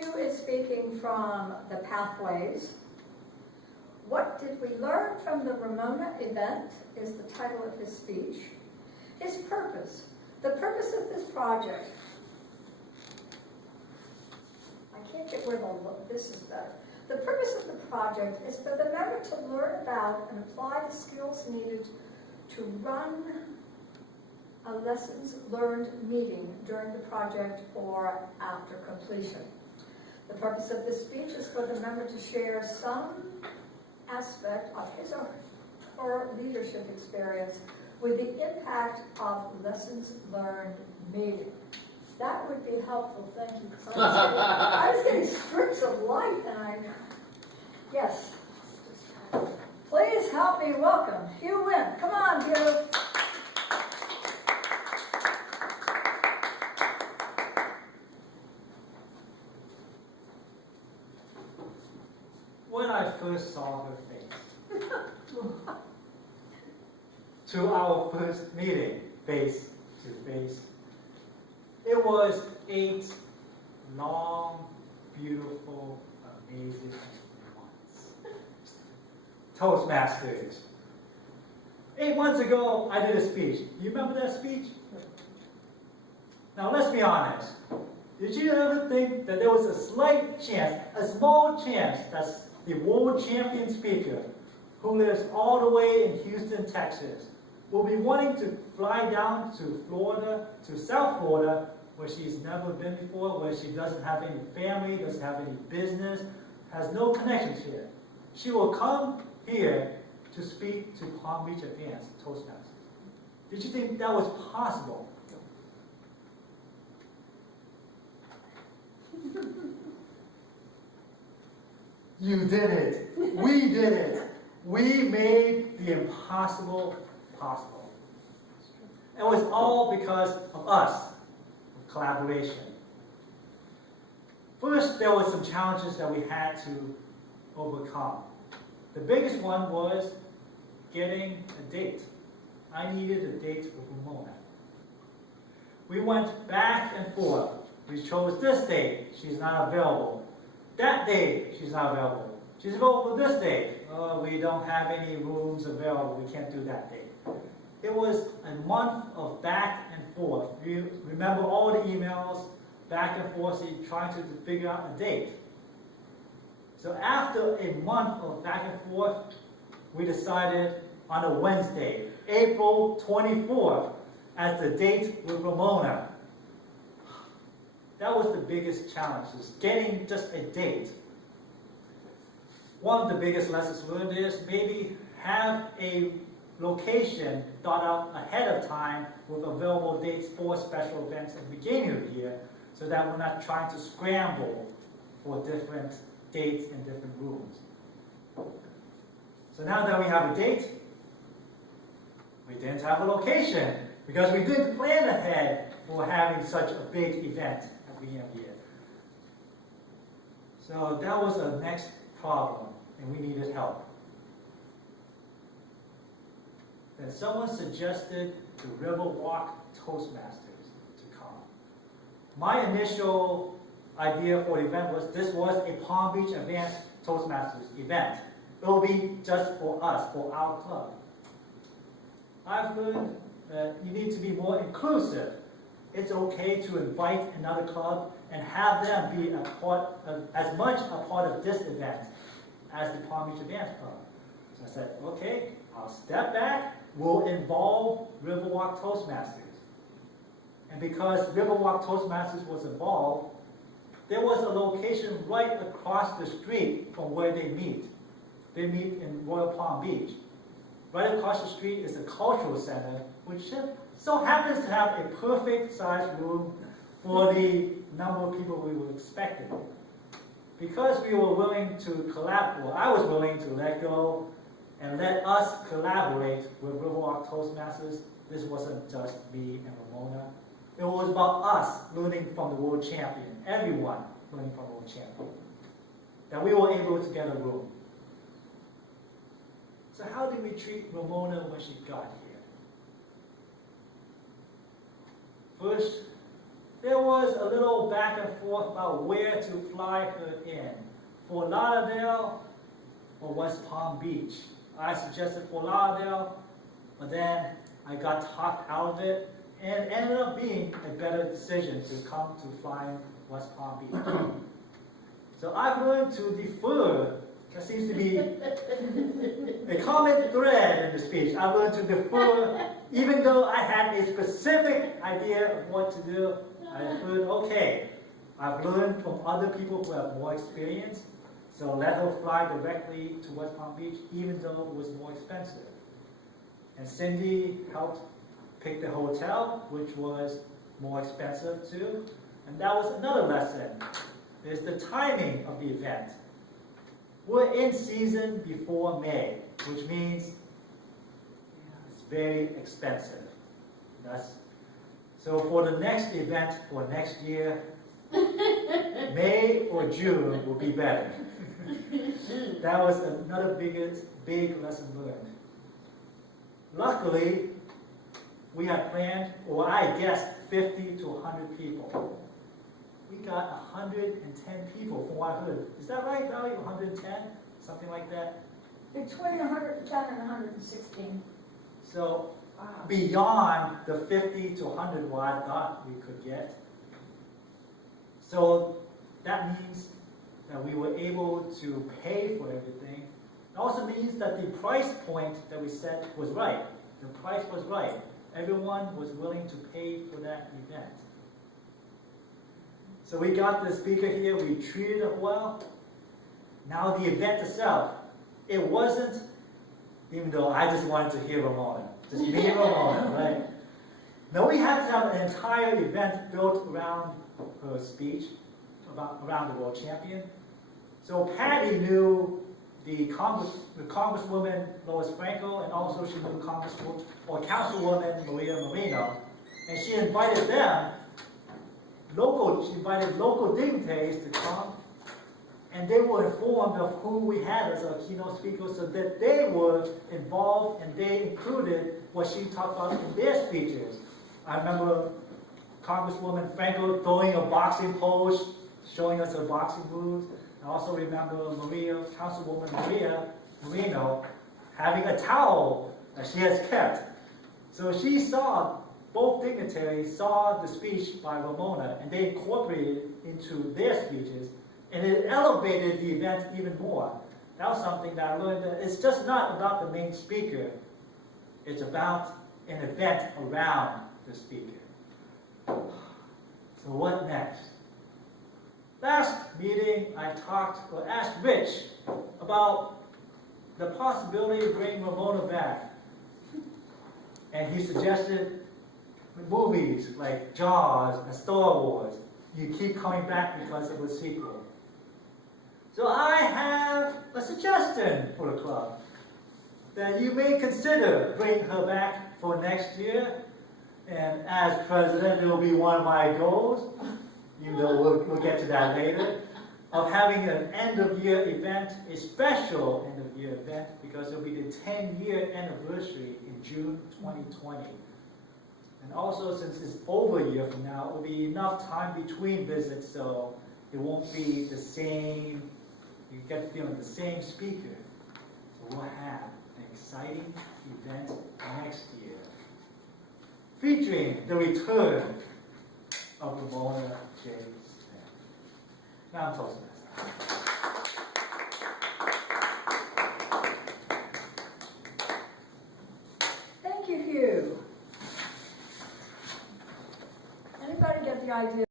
Hugh is speaking from the Pathways. What did we learn from the Ramona event is the title of his speech. His purpose, the purpose of this project. I can't get rid of this is better. The purpose of the project is for the member to learn about and apply the skills needed to run a lessons learned meeting during the project or after completion. The purpose of this speech is for the member to share some aspect of his or her leadership experience with the impact of lessons learned meeting. That would be helpful, thank you. I was getting strips of light and yes. Please help me welcome Hugh Wynn. Come on, Hugh. When I first saw her face, to our first meeting, face to face, it was 8 long, beautiful, amazing months. Toastmasters. 8 months ago, I did a speech. You remember that speech? Now let's be honest. Did you ever think that there was a slight chance, a small chance, that the world champion speaker, who lives all the way in Houston, Texas, will be wanting to fly down to Florida, to South Florida, where she's never been before, where she doesn't have any family, doesn't have any business, has no connections here. She will come here to speak to Palm Beach Advanced Toastmasters. Did you think that was possible? You did it. We did it. We made the impossible possible. It was all because of us, of collaboration. First, there were some challenges that we had to overcome. The biggest one was getting a date. I needed a date with Ramona. We went back and forth. We chose this date. She's not available. That day, she's not available. She's available this day. Oh, we don't have any rooms available. We can't do that day. It was a month of back and forth. You remember all the emails, back and forth, trying to figure out a date. So after a month of back and forth, we decided on a Wednesday, April 24th, as the date with Ramona. That was the biggest challenge, is getting just a date. One of the biggest lessons learned is maybe have a location thought out ahead of time with available dates for special events at the beginning of the year, so that we're not trying to scramble for different dates in different rooms. So now that we have a date, we didn't have a location because we didn't plan ahead for having such a big event at the beginning of the year. So that was the next problem, and we needed help. Then someone suggested the Riverwalk Toastmasters to come. My initial idea for the event was this was a Palm Beach Advanced Toastmasters event. It will be just for us, for our club. I've learned that you need to be more inclusive. It's okay to invite another club and have them be as much a part of this event as the Palm Beach Advanced Club. So I said, okay, I'll step back. We'll involve Riverwalk Toastmasters. And because Riverwalk Toastmasters was involved, there was a location right across the street from where they meet. They meet in Royal Palm Beach. Right across the street is the Cultural Center, which so happens to have a perfect sized room for the number of people we were expecting. Because we were willing to collaborate, well, I was willing to let go and let us collaborate with Riverwalk Toastmasters. This wasn't just me and Ramona. It was about us learning from the world champion, everyone learning from the world champion, that we were able to get a room. So how did we treat Ramona when she got here? First, there was a little back and forth about where to fly her in. Fort Lauderdale or West Palm Beach. I suggested Fort Lauderdale, but then I got talked out of it, and it ended up being a better decision to come to flying West Palm Beach. So I've learned to defer. That seems to be a common thread in the speech. I've learned to defer, even though I had a specific idea of what to do. I deferred, okay, I've learned from other people who have more experience, so let her fly directly to West Palm Beach, even though it was more expensive. And Cindy helped pick the hotel, which was more expensive too. And that was another lesson. There's the timing of the event. We're in season before May, which means it's very expensive. So for the next event for next year, May or June will be better. That was another big lesson learned. Luckily, we had planned, or I guessed, 50 to 100 people. We got 110 people from what I heard. Is that right, Valerie? 110? Something like that? Between 110 and 116. So, Wow. beyond the 50 to 100 what I thought we could get. So, that means that we were able to pay for everything. It also means that the price point that we set was right. The price was right. Everyone was willing to pay for that event. So we got the speaker here, we treated it well. Now the event itself, it wasn't, even though I just wanted to hear Ramona, just me and Ramona, right? No, we had to have an entire event built around her speech, around the world champion. So Patty knew the Congresswoman Lois Franco, and also she knew Councilwoman Maria Marino, and she invited them. She invited local dignitaries to come, and they were informed of who we had as our keynote speakers, so that they were involved and they included what she talked about in their speeches. I remember Congresswoman Franco throwing a boxing pose, showing us her boxing moves. I also remember Councilwoman Maria Marino having a towel that she has kept. So she saw, both dignitaries saw the speech by Ramona, and they incorporated it into their speeches, and it elevated the event even more. That was something that I learned, that it's just not about the main speaker, it's about an event around the speaker. So what next? Last meeting, I asked Rich about the possibility of bringing Ramona back. And he suggested movies like Jaws and Star Wars. You keep coming back because of the sequel. So I have a suggestion for the club, that you may consider bringing her back for next year. And as president, it will be one of my goals, even though we'll get to that later, of having an end-of-year event, a special end-of-year event, because it'll be the 10-year anniversary in June 2020. And also, since it's over a year from now, it will be enough time between visits, so it won't be the same, you get the feeling, the same speaker. So we'll have an exciting event next year, featuring the return of Ramona J. Smith. Now I'm Toastmaster. Thank you, Hugh. Anybody get the idea?